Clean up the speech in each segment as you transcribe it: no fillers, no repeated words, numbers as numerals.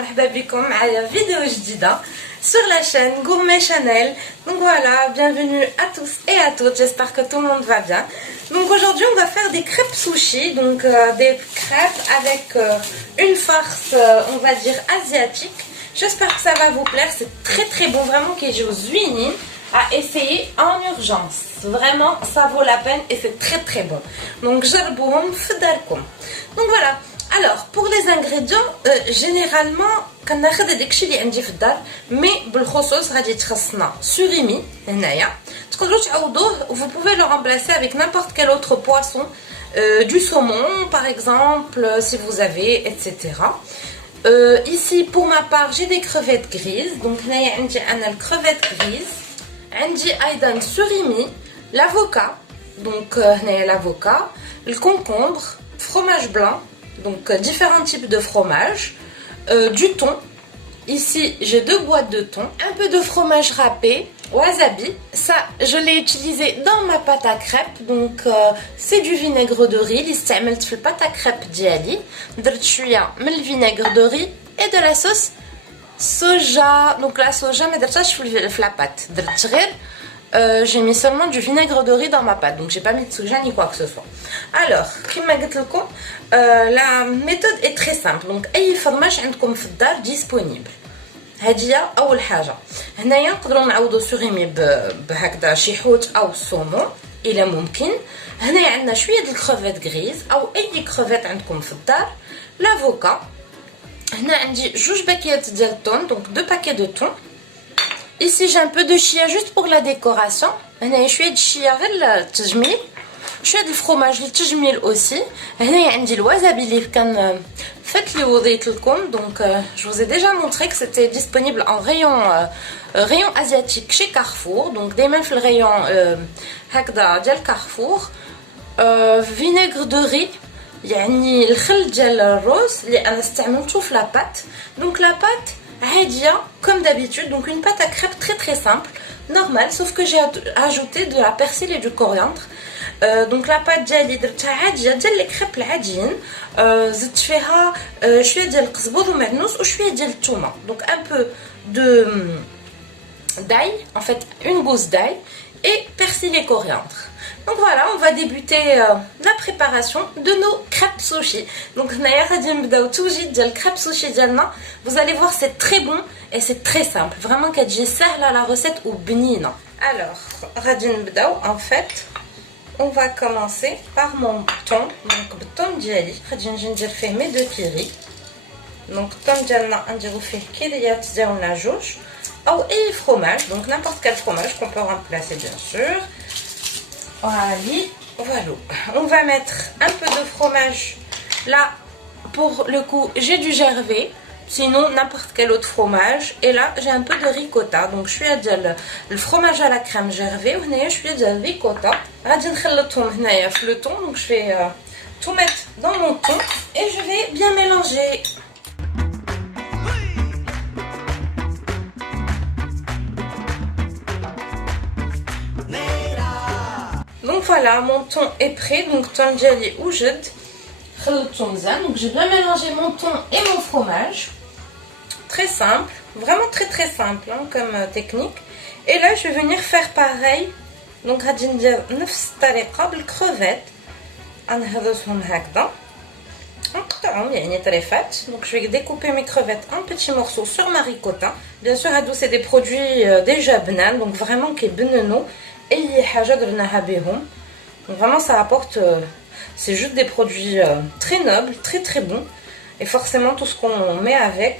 مرحبا بكم معايا فيديو جديدة sur la chaîne Gourmet Chanel. Donc voilà, bienvenue à tous et à toutes, j'espère que tout le monde va bien. Donc aujourd'hui on va faire des crêpes sushi, donc des crêpes avec une farce, on va dire asiatique. J'espère que ça va vous plaire, c'est très bon, vraiment que je vous unis à essayer en urgence. Vraiment, ça vaut la peine et c'est très bon. Donc جربوهم في داركم. Donc voilà. Alors pour les ingrédients, généralement كناخذ داكشي اللي عندي في الدار، مي بالخصوص غادي تخصنا surimi هنايا. تقدروا تعوضوه, vous pouvez le remplacer avec n'importe quel autre poisson, du saumon par exemple si vous avez, etc. Ici pour ma part j'ai des crevettes grises, donc هنايا عندي انا الكريفيت غريز. عندي ايضا surimi, l'avocat, donc هنايا l'avocat, le concombre, fromage blanc, donc différents types de fromage, du thon. Ici j'ai 2 boîtes de thon, un peu de fromage râpé, wasabi. Ça je l'ai utilisé dans ma pâte à crêpes, donc c'est du vinaigre de riz اللي استعملت في الباط à crêpes ديالي. درت شويه من الفينيغر de riz et de la sauce soja. Donc la soja ما درتهاش في la pâte, درت غير j'ai mis seulement du vinaigre de riz dans ma pâte, donc j'ai pas mis de soja ni quoi que ce soit. Alors, كما قلت لكم, la méthode est très simple. Donc اي فرماج عندكم في الدار disponible. هذه هي اول حاجه. هنايا نقدروا نعوضوا سوريمي بهكذا شي حوت او الصومون الى ممكن. هنايا عندنا شويه ديال الكروفيت غريز او اي كروفيت عندكم في الدار. لافوكا. هنا عندي 2 باكيات ديال الثون, donc 2 paquets de thon. Ici j'ai un peu de chia juste pour la décoration. هنايا شويه د الشيا غير للتجميل, شويه د الفرomage للتجميل aussi. هنايا عندي الوازابي اللي كان فات لي وضيت لكم, donc je vous ai déjà montré que c'était disponible en rayon asiatique chez Carrefour, donc دايما في الريون هكذا ديال Carrefour. vinaigre de riz, يعني الخل ديال الروز اللي انا استعملته في لا بات. donc la pâte عاديه comme d'habitude, donc une pâte à crêpes très simple, normale, sauf que j'ai ajouté de la persil et du coriandre. donc la pâte ديالي درتها عاديه ديال لي كريب العاديين, زدت فيها شويه ديال القزبوز ومعدنوس وشويه ديال الثومه, donc un peu de d'ail, en fait une gousse d'ail et persil et coriandre. Donc voilà, on va débuter la préparation de nos crêpes sushi. Donc هنايا غادي نبداو توجد ديال الكريب سوشي ديالنا. Vous allez voir, c'est très bon et c'est très simple. Vraiment كتجي سهله la recette وبنينه. Alors غادي نبداو en fait. On va commencer par mon thon. Donc بالثوم ديالي غادي نجي ندير فيه مي 2 كيري. Donc الثوم ديالنا نديرو فيه كيريات ديالنا 2 او اي fromage, donc n'importe quel fromage qu'on peut remplacer bien sûr. Voilà, on va mettre un peu de fromage. Là, pour le coup, j'ai du gervais, sinon n'importe quel autre fromage. Et là, j'ai un peu de ricotta. Donc, je suis à le fromage à la crème gervais. Je suis à la ricotta. Le thon, donc je vais tout mettre dans mon thon et je vais bien mélanger. Donc voilà, mon thon est prêt. Donc thon diali oujed, donc j'ai bien mélangé mon thon et mon fromage. Très simple, vraiment très simple hein, comme technique. Et là je vais venir faire pareil. Donc غادي ندير نفس الطريقه بالكروفيت. غنهرسهم هكذا نقطعهم يعني طريفات. Donc je vais découper mes crevettes en petits morceaux sur ma ricotta. Bien sûr هادو c'est des produits déjà بنان, donc vraiment كيبننوا اي حاجه درناها بهم. Donc vraiment ça apporte, c'est juste des produits très nobles, très bons, et forcément tout ce qu'on met avec,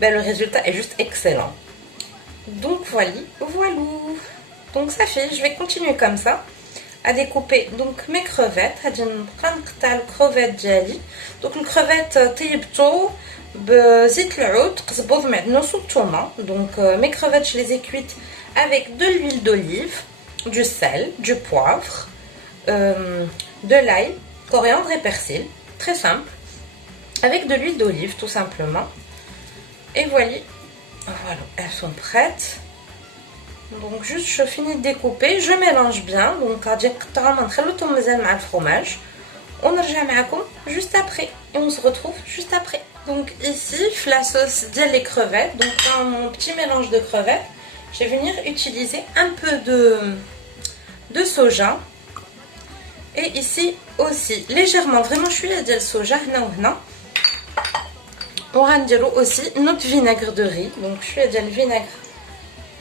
ben, le résultat est juste excellent. Donc voilà. Donc ça fait, je vais continuer comme ça à découper donc mes crevettes. غادي نبقى نقطع الكروفيت ديالي. donc الكروفيت طيبته بزيت العود, قزبوز, معدنوس والثومه. donc mes crevettes je les ai cuites avec de l'huile d'olive, du sel, du poivre, de l'ail, coriandre et persil, très simple, avec de l'huile d'olive tout simplement. Et voilà, elles sont prêtes. Donc juste je finis de découper, je mélange bien. Donc غادي نقطعهم نخلطهم مزال مع الفرomage. On نرجع معكم juste après et on se retrouve juste après. Donc ici, je fais la sauce des crevettes. Donc dans mon petit mélange de crevettes, je vais venir utiliser un peu de soja. Et ici aussi, légèrement, vraiment je suis à dire soja, on va dire aussi notre vinaigre de riz. Donc je suis à dire le vinaigre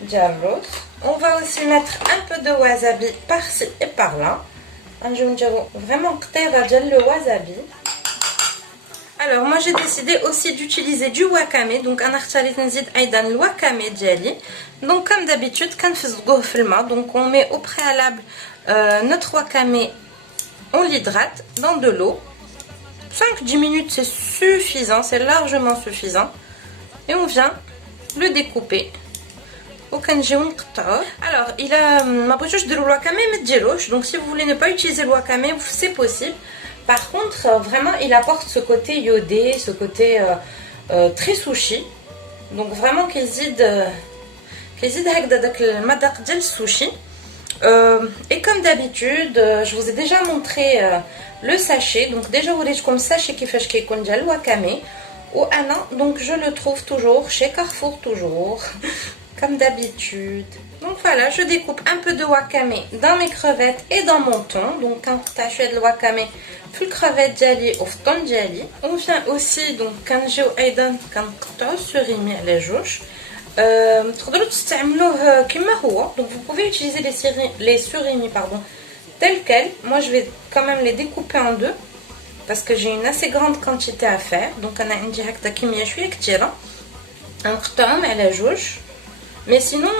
diablos. On va aussi mettre un peu de wasabi par-ci et par-là. On va dire vraiment le wasabi. Alors moi j'ai décidé aussi d'utiliser du wakame. Donc un artchalit nzid aidan le wakame diali. Donc comme d'habitude quand donc on met au préalable notre wakame, on l'hydrate dans de l'eau. 5-10 minutes c'est suffisant, c'est largement suffisant. Et on vient le découper. Alors il a ma bouche de wakame mais de donc si vous voulez ne pas utiliser le wakame c'est possible. Par contre vraiment il apporte ce côté iodé, ce côté très sushi. Donc vraiment كيزيد هكذا داك المذاق ديال السوشي. Et comme d'habitude, je vous ai déjà montré le sachet. Donc déjà وريتكم الساشي كيفاش كيكون ديال الوakame. Donc je le trouve toujours chez Carrefour toujours. Comme d'habitude. Donc voilà, je découpe un peu de wakame dans mes crevettes et dans mon thon. Donc quand tu achètes le wakame, في الكرevette ديالي au thon ديالي. On vient aussi donc كنجيو ايضا كنقطعوا السوريمي على جوج. تقدروا تستعملوه كما هو. Donc vous pouvez utiliser les surimi pardon tels quels. Moi je vais quand même les découper en deux parce que j'ai une assez grande quantité à faire. Donc انا عندي هكذا كميه شويه كثيره. نقطعهم على جوج. Mais sinon,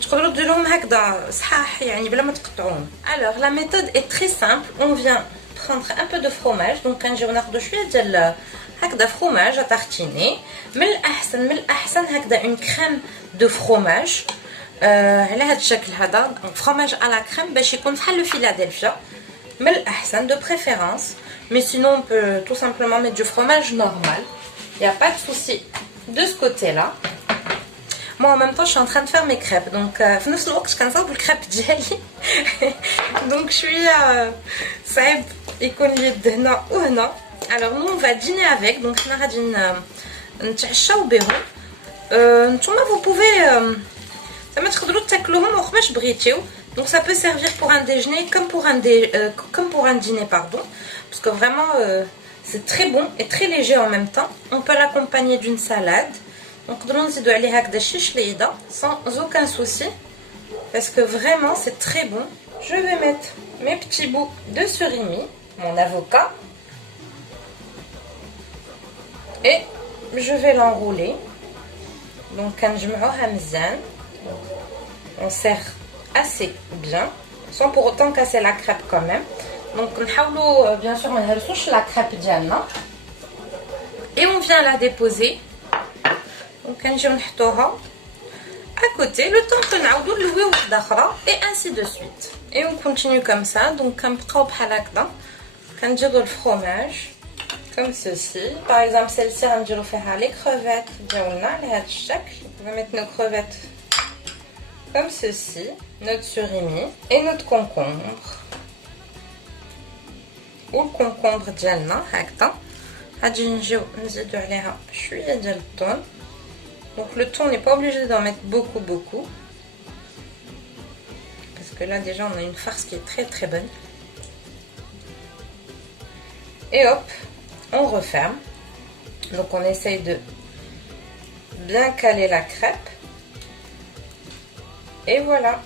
تقدروا ديروهم هكذا صحاح يعني بلا ما تقطعوهم. Alors la méthode est très simple. On vient prendre un peu de fromage. Donc كنجيو ناخذوا شويه ديال هكذا fromage à tartiner. من الأحسن هكذا une crème de fromage. على هذا الشكل هذا fromage à la crème باش يكون بحال الفيلادلفيا. من الأحسن de préférence. Mais sinon on peut tout simplement mettre du fromage normal. Il n'y a pas de souci de ce côté-là. Moi en même temps je suis en train de faire mes crêpes. Donc في نفس الوقت كنصاوب الكريب ديالي. Donc je suis صعيب يكون اليد هنا وهنا. Alors nous on va dîner avec. Donc حنا غادي نتعشاو بهم. نتوما vous pouvez زعما تقدروا تاكلوهم وقتاش بغيتيو. Donc ça peut servir pour un déjeuner comme pour un dîner pardon. Parce que vraiment c'est très bon et très léger en même temps. On peut l'accompagner d'une salade. Donc نزيدو عليه هكذا شي شليضه sans aucun souci parce que vraiment c'est très bon. Je vais mettre mes petits bouts de surimi, mon avocat, et je vais l'enrouler. Donc كنجمعوها مزيان. On serre assez bien sans pour autant casser la crêpe quand même. Donc نحاولوا bien sûr ما نهرسوش la crêpe ديالنا. Et on vient la déposer. Donc كنجيو نحطوها à côté le temps que نعاودوا نلويو وحده اخرى et ainsi de suite. Et on continue comme ça. Donc كنبقاو بحال هكذا كنديروا الفرomage comme ceci. Par exemple celle-ci غنديروا فيها les crevettes ديالنا على هذا الشكل. On va mettre nos crevettes comme ceci, notre surimi et notre concombre. Ou le concombre ديالنا هكذا. غادي نجيو نزيدو عليها شويه ديال الثوم. Donc le thon, on n'est pas obligé d'en mettre beaucoup. Parce que là déjà on a une farce qui est très très bonne. Et hop, on referme. Donc on essaye de bien caler la crêpe. Et voilà.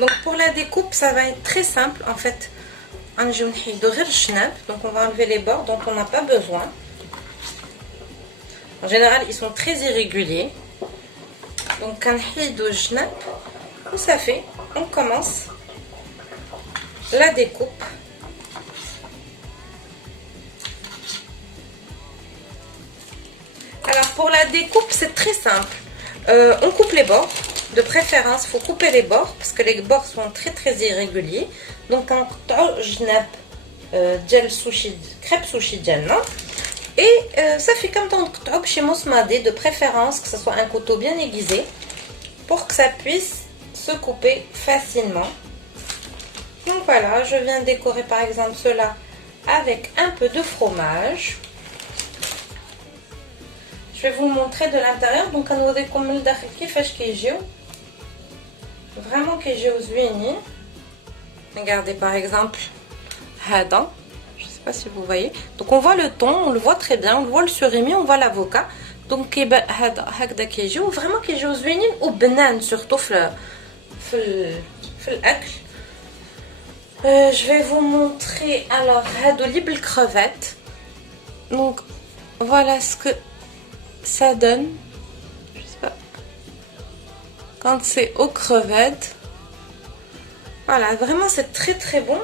Donc pour la découpe, ça va être très simple. En fait, donc on va enlever les bords dont on n'a pas besoin. En général, ils sont très irréguliers. Donc, un hido jnap, où ça fait, on commence la découpe. Alors, pour la découpe, c'est très simple. On coupe les bords. De préférence, il faut couper les bords parce que les bords sont très très irréguliers. Donc, un jnap gel sushi, crêpe sushi dialna. Et ça fait comme dans le chez Mosmadé, de préférence que ce soit un couteau bien aiguisé pour que ça puisse se couper facilement. Donc voilà, je viens décorer par exemple cela avec un peu de fromage. Je vais vous montrer de l'intérieur. Donc, on va vraiment كيجيو زوينين. Regardez par exemple هذا. Je sais pas si vous voyez. Donc on voit le thon, on le voit très bien, on le voit le surimi, on voit l'avocat. Donc هذا هكذا كيجيو vraiment كيجيو زوينين وبنان surtout في الأكل. Je vais vous montrer alors هادو اللي بالcrevette. Donc voilà ce que ça donne. Je sais pas. Quand c'est aux crevettes. Voilà, vraiment c'est très très bon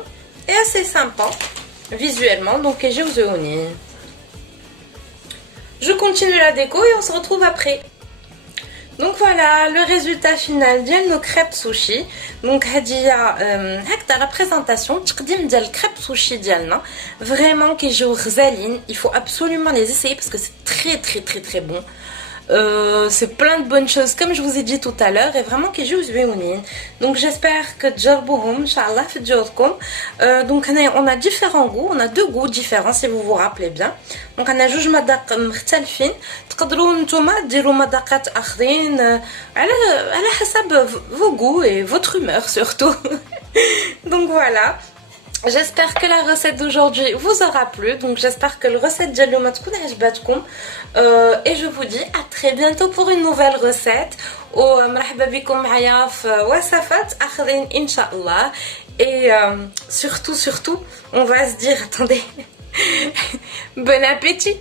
et assez sympa visuellement. Donc j'ai aux oignons. Je continue la déco et on se retrouve après. Donc voilà le résultat final de nos crêpes sushi. Donc هادي هكذا la présentation تقديم ديال الكريب sushi ديالنا. Vraiment كيجيو غزالين, il faut absolument les essayer parce que c'est très très très très bon. C'est plein de bonnes choses comme je vous ai dit tout à l'heure et vraiment qui jouent زوينين. Donc j'espère que تجربوهم inchallah في ديوركم. Donc on a différents goûts, on a deux goûts différents si vous vous rappelez bien. Donc on a جوج مذاق مختلفين. تقدروا نتوما ديروا مذاقات اخرين على حسب vos goûts et votre humeur surtout. Donc voilà. J'espère que la recette d'aujourd'hui vous aura plu. Donc j'espère que la recette de اليوم تكون عجبتكم. Et je vous dis à très bientôt pour une nouvelle recette. ومرحبا بكم معايا في وصفات اخرين ان شاء الله. Et surtout on va se dire attendez bon appétit.